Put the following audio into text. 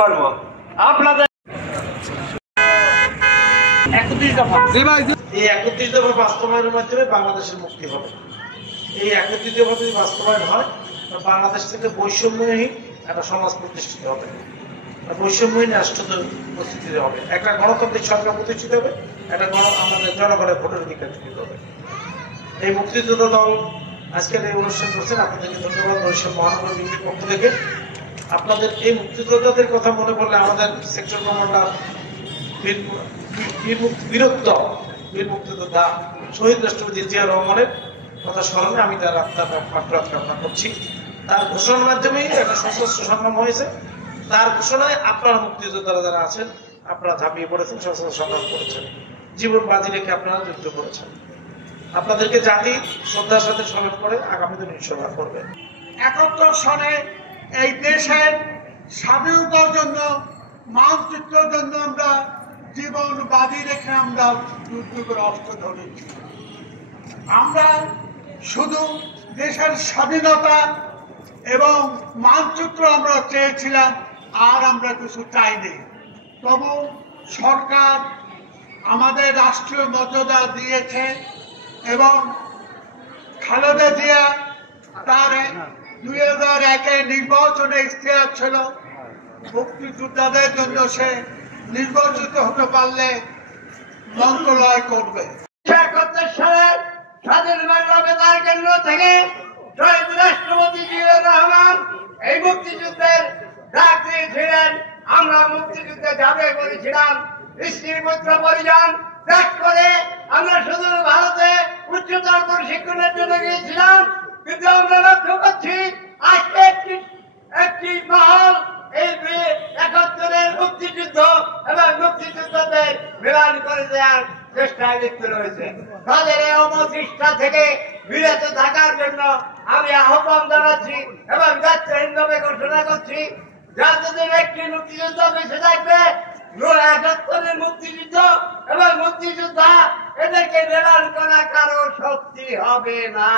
করব আপনাদের 31 দফা। এই 31 দফা বাস্তবায়নের মাধ্যমে বাংলাদেশের মুক্তি হবে। এই 31 দফা যদি বাস্তবায়ন হয়, বাংলাদেশ থেকে বৈষম্যহীন একটা সমাজ প্রতিষ্ঠিত হবে, বৈষম্যহীন রাষ্ট্র প্রতিষ্ঠিত হবে, একটা গণতান্ত্রিক সরকার প্রতিষ্ঠিত হবে, একটা আমাদের জনগণের ভোটের অধিকার প্রতিষ্ঠিত হবে। এই মুক্তিযোদ্ধা দল আজকের এই অনুষ্ঠান করছেন, আপনাদেরকে ধন্যবাদ বরিশাল মহানগর বিএনপির পক্ষ থেকে। আপনাদের এই মুক্তিযোদ্ধাদের কথা মনে পড়লে আমাদের সেক্টর কমান্ডার বীর মুক্তিযোদ্ধা শহীদ রাষ্ট্রপতি জিয়া রহমানের কথা স্মরণে আমি তার আত্মার মাগফিরাত কামনা করছি। তার ঘোষণার মাধ্যমেই একটা সশস্ত্র সংগ্রাম হয়েছে। তার ঘোষণায় আপনারা মুক্তিযোদ্ধারা যারা আছেন, আপনারা ঝাঁপিয়ে পড়েছেন, সশস্ত্র সংগ্রাম করেছেন, জীবন বাজি রেখে আপনারা যুদ্ধ করেছেন। আপনাদেরকে জাতি শ্রদ্ধার সাথে স্মরণ করে আগামী দিন উৎসর্গ করবে। 71 সনে এই দেশের স্বাধীনতার জন্য, মানচিত্রের জন্য আমরা জীবন বাজি রেখে আমরা যুদ্ধ করে অস্ত্র ধরেছি। আমরা শুধু দেশের স্বাধীনতা এবং মানচিত্র আমরা চেয়েছিলাম, আর আমরা কিছু চাইনি। তবু সরকার আমাদের রাষ্ট্রীয় মর্যাদা দিয়েছে এবং খালেদা জিয়া তার 2001-এ নির্বাচনে ইশতেহার ছিল মুক্তিযোদ্ধাদের জন্য, সে নির্বাচিত হতে পারলে মন্ত্রণালয় করবে। 71 সালের স্বাধীন বাংলাদেশের কেন্দ্র থেকে শহীদ রাষ্ট্রপতি জিয়া রহমান এই মুক্তিযুদ্ধের ডাক দিয়েছিলেন। আমরা মুক্তিযুদ্ধে ঝাঁপিয়ে পড়েছিলাম। স্ত্রী পুত্র পরিজন ত্যাগ করে আমরা শুধু ভারতে উচ্চতর প্রশিক্ষণের জন্য গিয়েছিলাম, কিন্তু আমরা লক্ষ্য করছি আজকে একটি মহল এই 71-এর মুক্তিযুদ্ধ এবং মুক্তিযুদ্ধদের মিলান করে দেওয়ার চেষ্টায় লিপ্ত রয়েছে। তাদের এই অপচেষ্টা থেকে বিরত থাকার জন্য আমি আহ্বান জানাচ্ছি এবং যাত্রাহীনভাবে ঘোষণা করছি, যাদের একটি মুক্তিযুদ্ধ বেঁচে থাকবে, 71-এর মুক্তিযুদ্ধ এবং মুক্তিযোদ্ধা, এদেরকে মিলান করা কারো শক্তি হবে না।